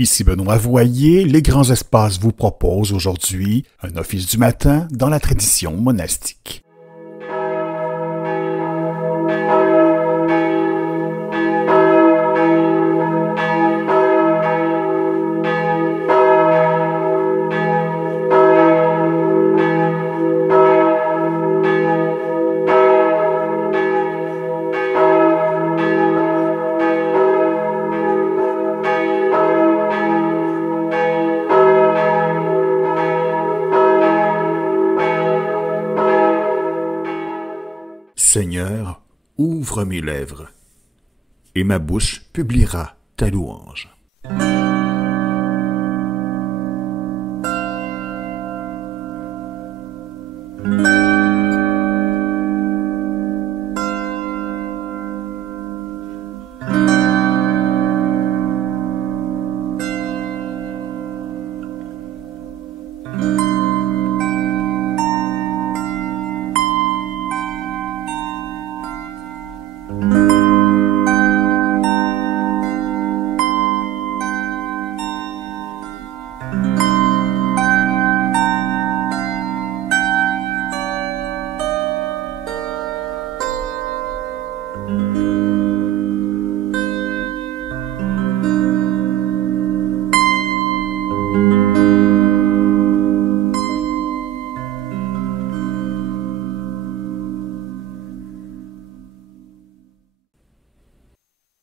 Ici Benoît Voyer, Les Grands Espaces vous propose aujourd'hui un office du matin dans la tradition monastique. Seigneur, ouvre mes lèvres, et ma bouche publiera ta louange.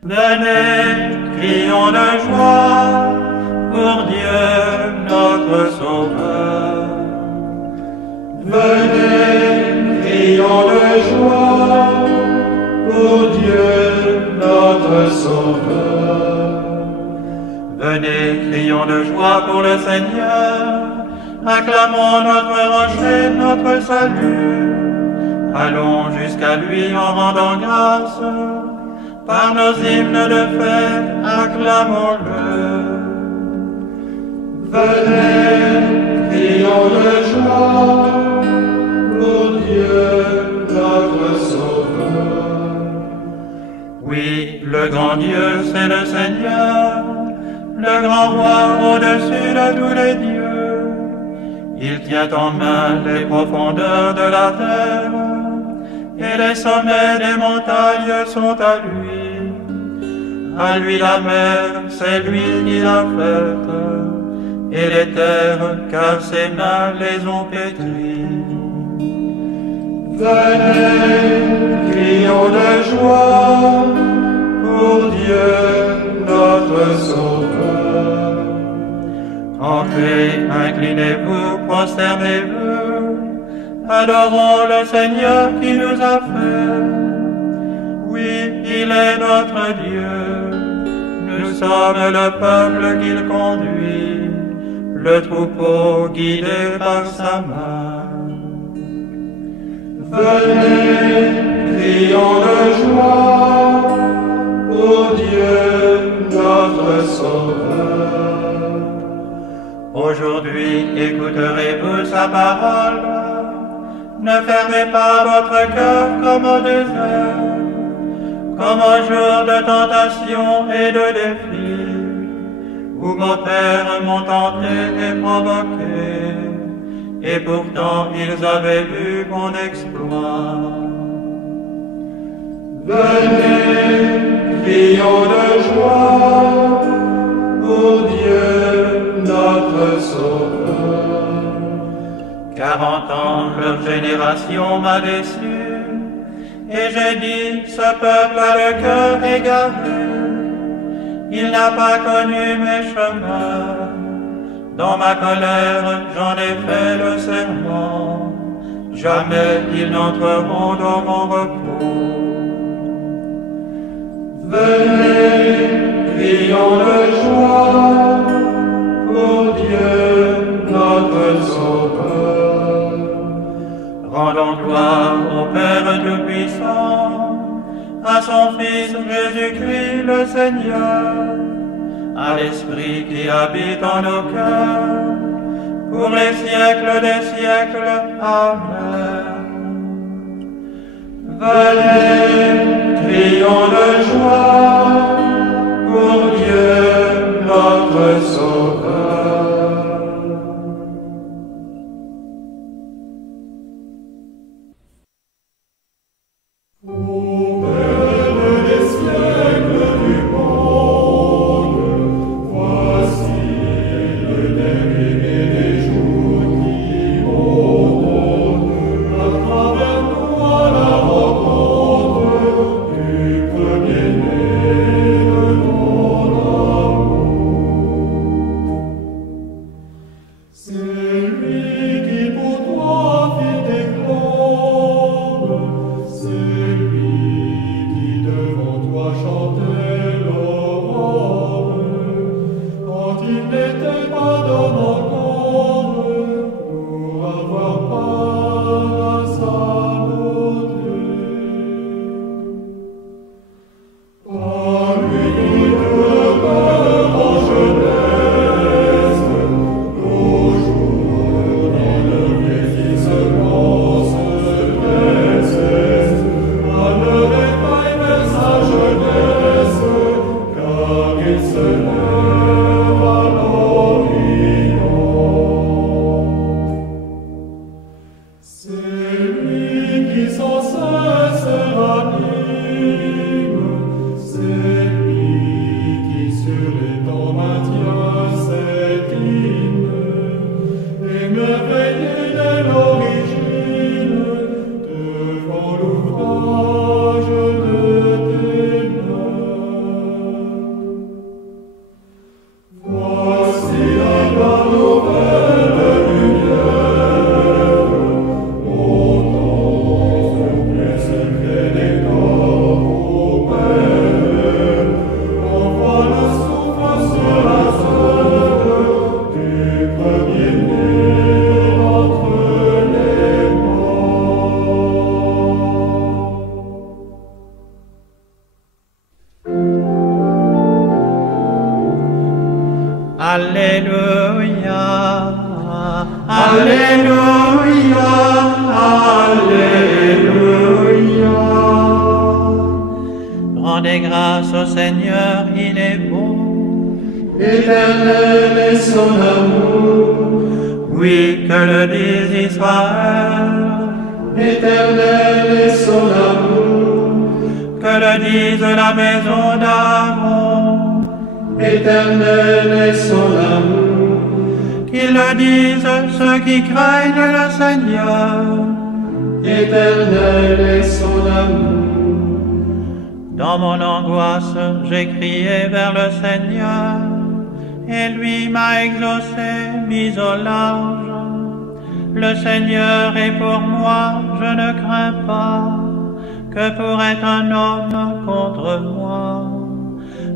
Venez, crions de joie pour Dieu notre Sauveur. Venez, crions de joie pour Dieu notre Sauveur. Venez, crions de joie pour le Seigneur. Acclamons notre rocher, notre salut. Allons jusqu'à lui en rendant grâce. Par nos hymnes de fête, acclamons-le. Venez, crions de joie pour Dieu notre Sauveur. Oui, le grand Dieu, c'est le Seigneur, le grand roi au-dessus de tous les dieux. Il tient en main les profondeurs de la terre, et les sommets des montagnes sont à lui. À lui la mer, c'est lui qui l'a faite, et les terres, car ses mains les ont pétries. Venez, crions de joie pour Dieu notre Sauveur. Entrez, inclinez-vous, prosternez-vous, adorons le Seigneur qui nous a fait. Oui, il est notre Dieu, nous sommes le peuple qu'il conduit, le troupeau guidé par sa main. Venez, crions de joie pour Dieu notre Sauveur. Aujourd'hui, écouterez-vous sa parole, ne fermez pas votre cœur comme au désert, comme au jour de tentation et de défi, où vos pères m'ont tenté et provoqué, et pourtant ils avaient vu mon exploit. Venez, crions de joie pour Dieu notre Sauveur. 40 ans, leur génération m'a déçu, et j'ai dit, ce peuple a le cœur égaré, il n'a pas connu mes chemins. Dans ma colère, j'en ai fait le serment, jamais ils n'entreront dans mon repos. Venez, crions de joie pour Dieu notre Sauveur. Rendons gloire au Père Tout-Puissant, à son Fils Jésus-Christ le Seigneur, à l'Esprit qui habite en nos cœurs, pour les siècles des siècles. Amen. Venez, crions de joie pour Dieu notre chanter l'aurore, quand il n'était pas dans mon corps, pour avoir part à sa beauté. Par une demeure en jeunesse, au jour dans le vieillissement se baisse, à le réveil vers sa jeunesse, car il se lève à l'horizon. C'est lui qui sans cesse ranime, c'est lui qui sur les temps maintient cet hymne, émerveillé dès l'origine, devant l'ouvrage de tes mains. Voici la nouvelle lumière, montant au plus secret des corps au Père. On voit le souffle sur la sœur du premier-né entre les morts. Alléluia, Alléluia, Alléluia. Rendez grâce au Seigneur, il est bon. Éternel est son amour, Oui, que le dise Israël, éternel est son amour, que le dise la maison d'Aaron, éternel est son amour, qu'ils le disent ceux qui craignent le Seigneur. éternel est son amour. Dans mon angoisse, j'ai crié vers le Seigneur, et lui m'a exaucé, mis au large. Le Seigneur est pour moi, je ne crains pas. Que pourrait un homme contre moi?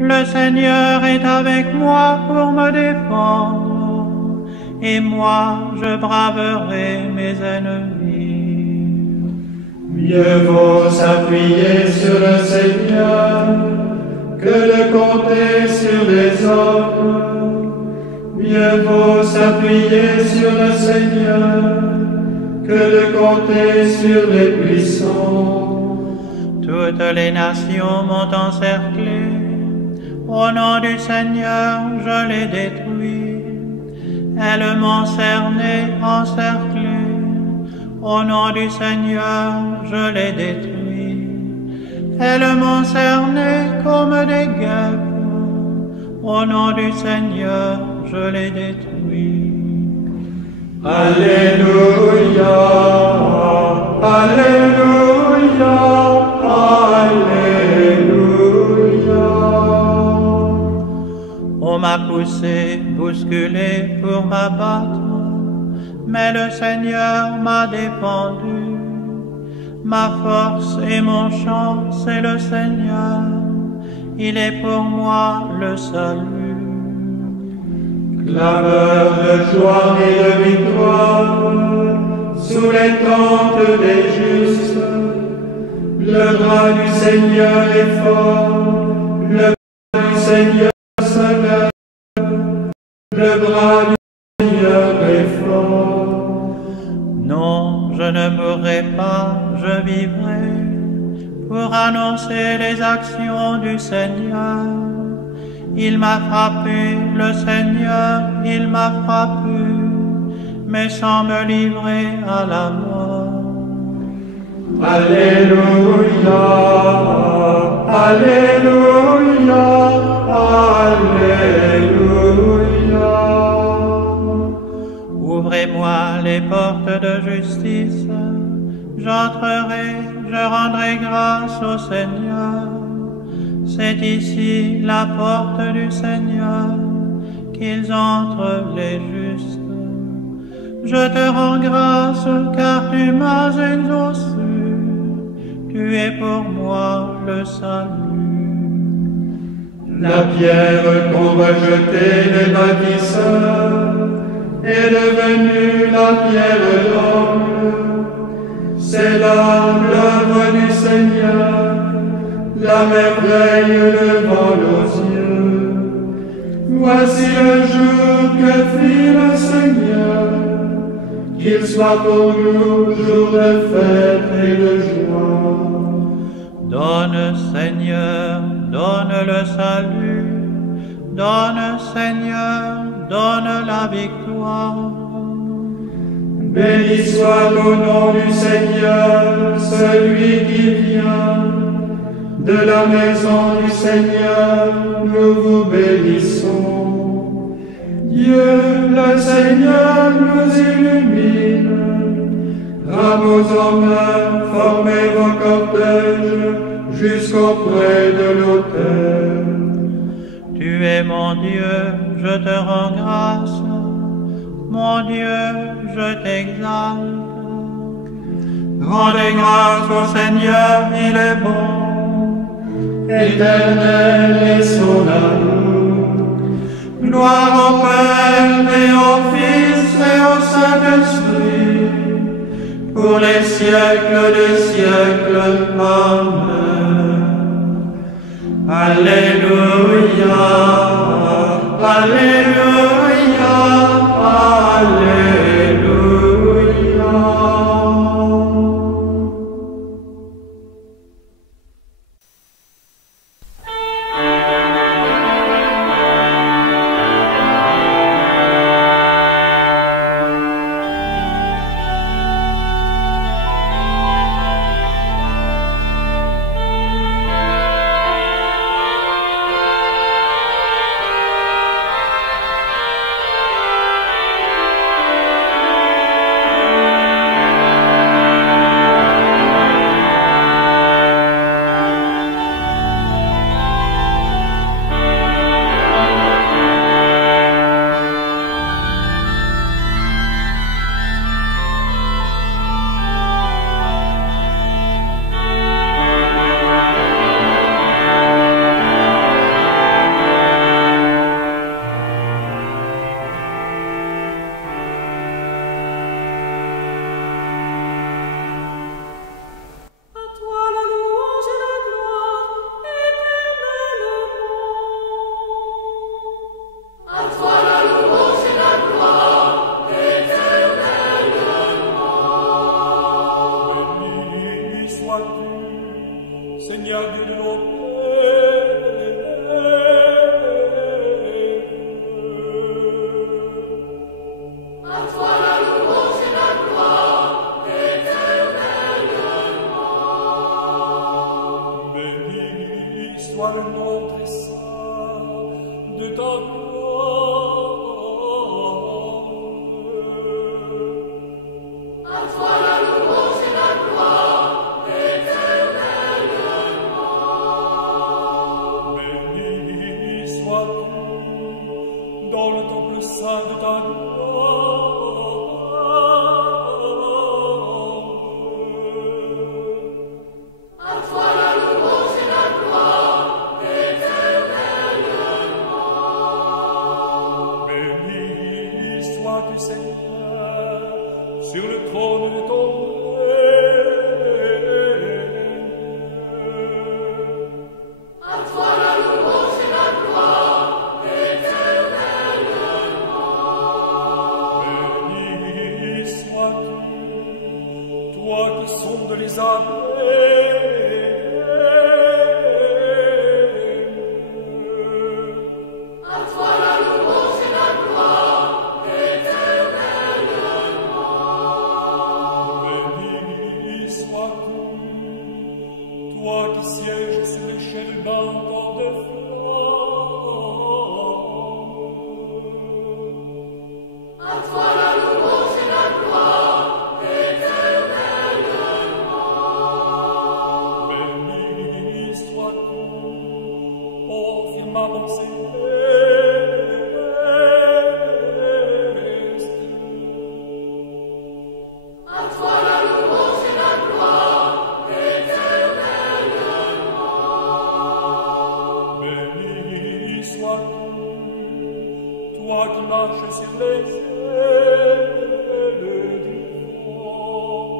Le Seigneur est avec moi pour me défendre, et moi je braverai mes ennemis. Mieux vaut s'appuyer sur le Seigneur que de compter sur les hommes. Mieux vaut s'appuyer sur le Seigneur que de compter sur les puissants. Toutes les nations m'ont encerclé, au nom du Seigneur je les détruis. Elles m'ont cerné, encerclé, au nom du Seigneur je les détruis. Elles m'ont cerné comme des guêpes, au nom du Seigneur je les détruis. Alléluia, Alléluia, Alléluia. On m'a poussé, bousculé pour m'abattre, mais le Seigneur m'a défendu. Ma force et mon chant, c'est le Seigneur, il est pour moi le salut. Clameur de joie et de victoire, sous les tentes des justes, le bras du Seigneur est fort, le bras du Seigneur se lève, le bras du Seigneur est fort. Non, je ne mourrai pas, je vivrai pour annoncer les actions du Seigneur. Il m'a frappé, le Seigneur, il m'a frappé, mais sans me livrer à la mort. Alléluia, Alléluia, Alléluia. Ouvrez-moi les portes de justice, j'entrerai, je rendrai grâce au Seigneur. C'est ici la porte du Seigneur, qu'ils entrent les justes. Je te rends grâce car tu m'as exaucé, tu es pour moi le salut. La pierre qu'on va jeter les bâtisseurs est devenue la pierre d'angle. C'est là l'œuvre du Seigneur, la merveille devant nos yeux. Voici le jour que fit le Seigneur, qu'il soit pour nous jour de fête et de joie. Donne, Seigneur, donne le salut. Donne, Seigneur, donne la victoire. Béni soit au nom du Seigneur, celui qui vient. De la maison du Seigneur, nous vous bénissons. Dieu, le Seigneur, nous illumine. Rameaux en main, formez vos cortèges jusqu'auprès de l'autel. Tu es mon Dieu, je te rends grâce. Mon Dieu, je t'exalte. Rendez grâce au Seigneur, il est bon. Éternel est son amour. Gloire au Père et au Fils et au Saint-Esprit, pour les siècles des siècles. Amen. Alléluia, Alléluia, Alléluia. toi qui marches sur les ailes du vent.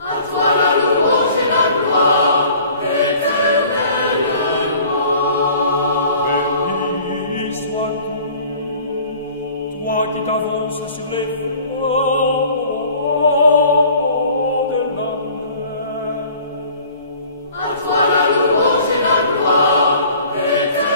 À toi la louange et la gloire éternellement. Béni sois-tu, toi qui t'avances sur les flancs de la mer. À toi la louange et la gloire éternellement.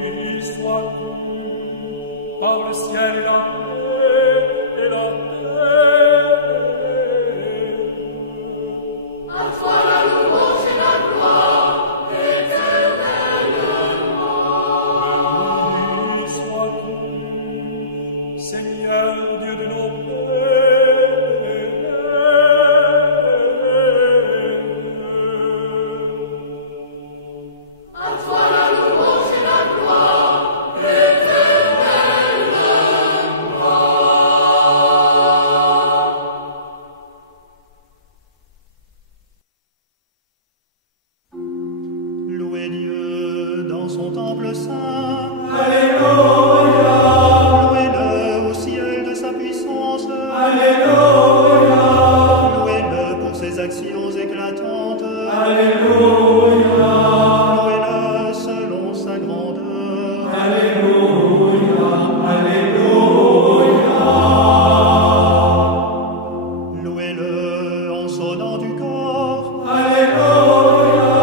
Béni sois-tu par le ciel et la terre et la terre. À toi la louange et la gloire éternellement. Béni sois-tu, Seigneur Dieu de nos pères. À toi la louange et la gloire éternellement. Louez Dieu dans son temple saint. Alléluia, Louez-le au ciel de sa puissance. Alléluia, Louez-le pour ses actions éclatantes. Alléluia, Louez-le selon sa grandeur. Alléluia, Alléluia, Louez-le en sonnant du corps. Alléluia,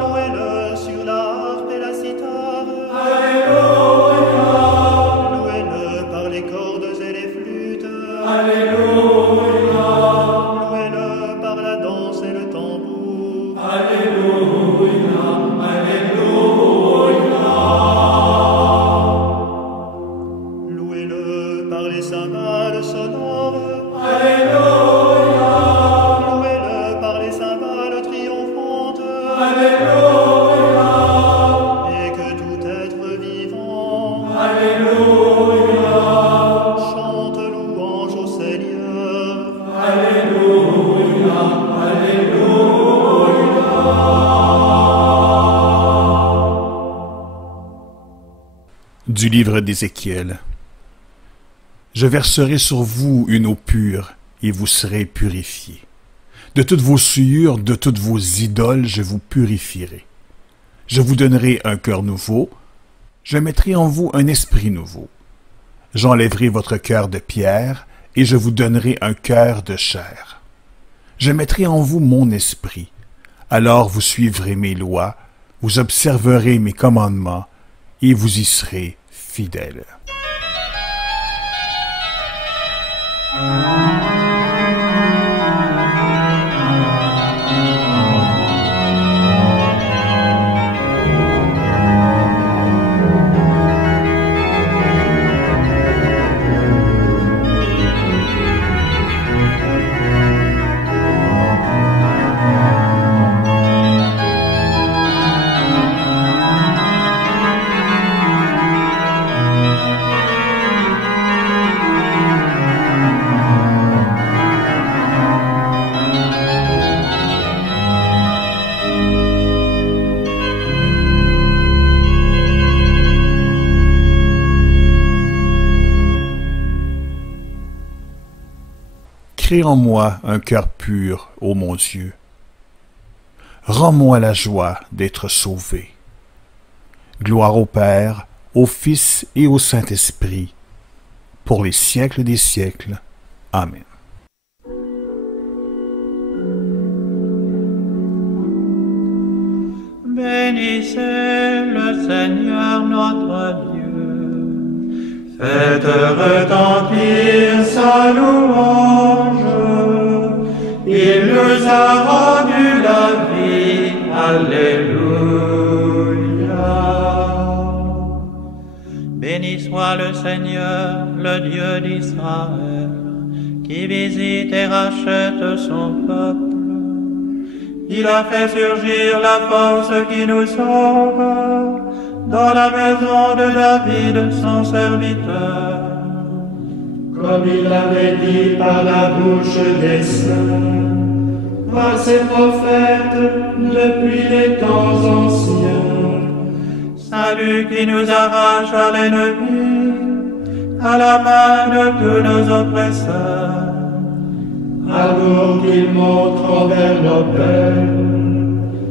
Louez-le sur la harpe et la cithare. Alléluia, Louez-le par les cordes et les flûtes. Alléluia, Louez-le par la danse et le tambour. Alléluia, Louez-le par les cymbales sonores. Alléluia, Louez-le par les cymbales triomphantes. Alléluia, Et que tout être vivant Alléluia, chante louange au Seigneur. Alléluia, Du livre d'Ézéchiel. Je verserai sur vous une eau pure, et vous serez purifiés. De toutes vos souillures, de toutes vos idoles, je vous purifierai. Je vous donnerai un cœur nouveau, je mettrai en vous un esprit nouveau. J'enlèverai votre cœur de pierre, et je vous donnerai un cœur de chair. Je mettrai en vous mon esprit. Alors vous suivrez mes lois, vous observerez mes commandements, et vous y serez fidèles. Crée en moi un cœur pur, ô mon Dieu. Rends-moi la joie d'être sauvé. Gloire au Père, au Fils et au Saint-Esprit, pour les siècles des siècles. Amen. Bénissez le Seigneur notre Dieu. Faites retentir sa louange. Il nous a rendu la vie. Alléluia. Béni soit le Seigneur, le Dieu d'Israël, qui visite et rachète son peuple. Il a fait surgir la force qui nous sauve dans la maison de David, son serviteur. Comme il l'avait dit par la bouche des saints, par ses prophètes depuis les temps anciens. Salut qui nous arrache à l'ennemi, à la main de tous nos oppresseurs. Amour qu'il montre envers nos pères,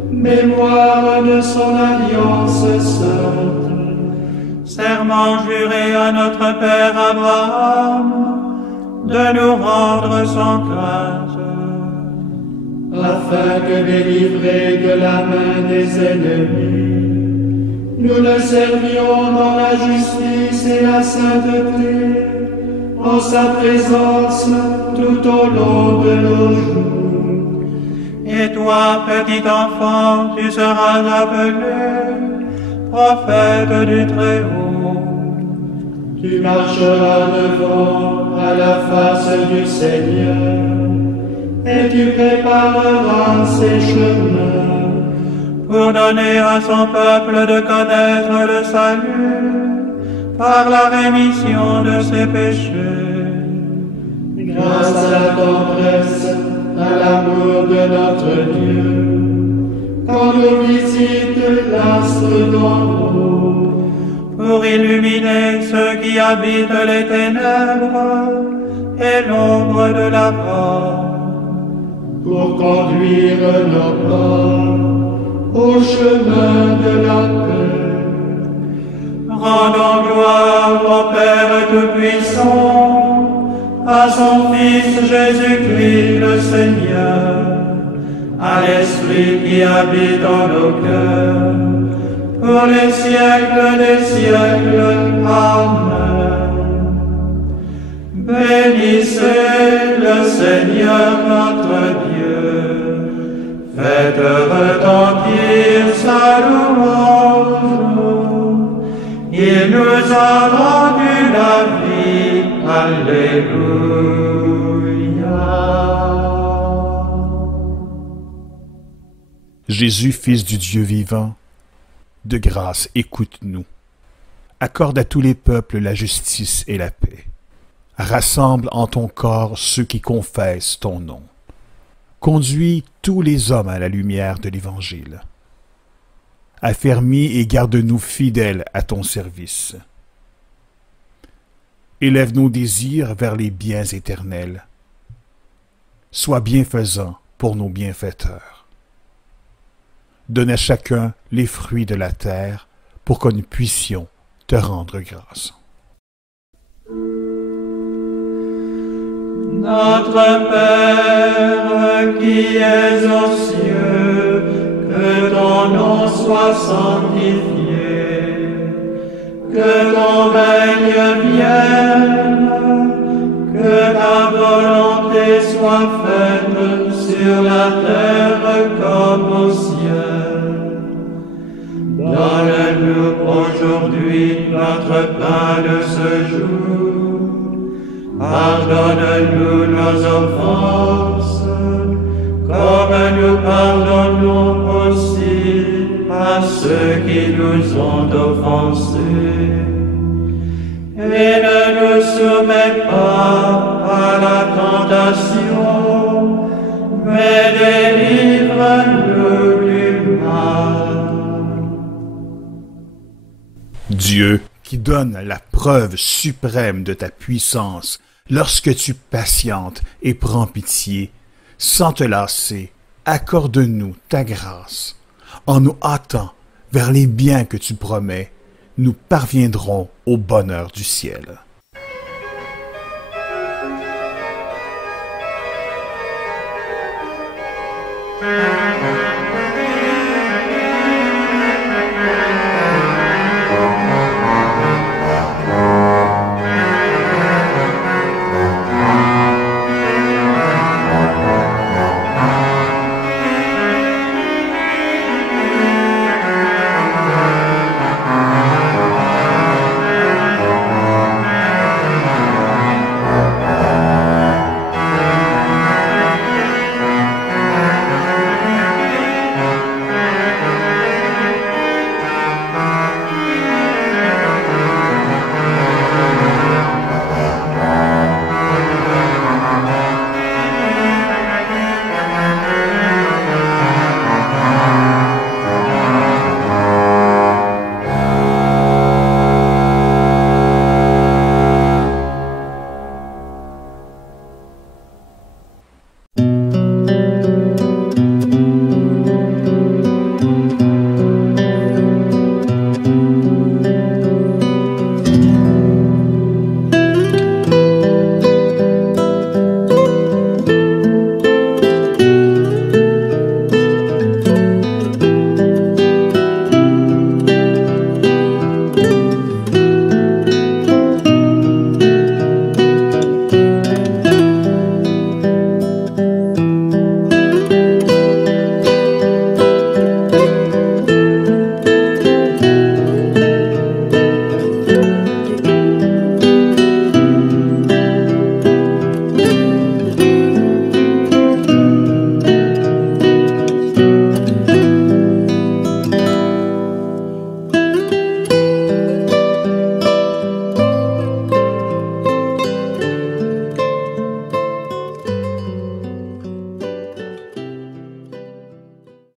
mémoire de son alliance sainte. Serment juré à notre Père Abraham, de nous rendre sans crainte. Afin que délivrés de la main des ennemis, nous le servions dans la justice et la sainteté, en sa présence tout au long de nos jours. Et toi, petit enfant, tu seras appelé prophète du Très-Haut. Tu marcheras devant à la face du Seigneur, et tu prépareras ses chemins, pour donner à son peuple de connaître le salut par la rémission de ses péchés. grâce à la tendresse, à l'amour de notre Dieu, quand nous visite l'astre d'en haut, pour illuminer ceux qui habitent les ténèbres et l'ombre de la mort, pour conduire nos pas au chemin de la paix. Rendons gloire au Père Tout-Puissant, à son Fils Jésus-Christ le Seigneur, à l'Esprit qui habite en nos cœurs, pour les siècles des siècles. Amen. Bénissez le Seigneur notre Dieu, faites retentir sa louange. Il nous a rendu la vie. Alléluia. Jésus, Fils du Dieu vivant, de grâce, écoute-nous. Accorde à tous les peuples la justice et la paix. Rassemble en ton corps ceux qui confessent ton nom. Conduis tous les hommes à la lumière de l'Évangile. Affermis et garde-nous fidèles à ton service. Élève nos désirs vers les biens éternels. Sois bienfaisant pour nos bienfaiteurs. Donne à chacun les fruits de la terre pour que nous puissions te rendre grâce. Notre Père qui es aux cieux, que ton nom soit sanctifié, que ton règne vienne, que ta volonté soit faite sur la terre comme au ciel. Donne-nous aujourd'hui notre pain de ce jour. Pardonne-nous nos offenses, comme nous pardonnons aussi à ceux qui nous ont offensés. Et ne nous soumets pas à la tentation, mais délivre-nous du mal. Dieu, qui donne la preuve suprême de ta puissance lorsque tu patientes et prends pitié, sans te lasser, accorde-nous ta grâce. En nous hâtant vers les biens que tu promets, nous parviendrons au bonheur du ciel.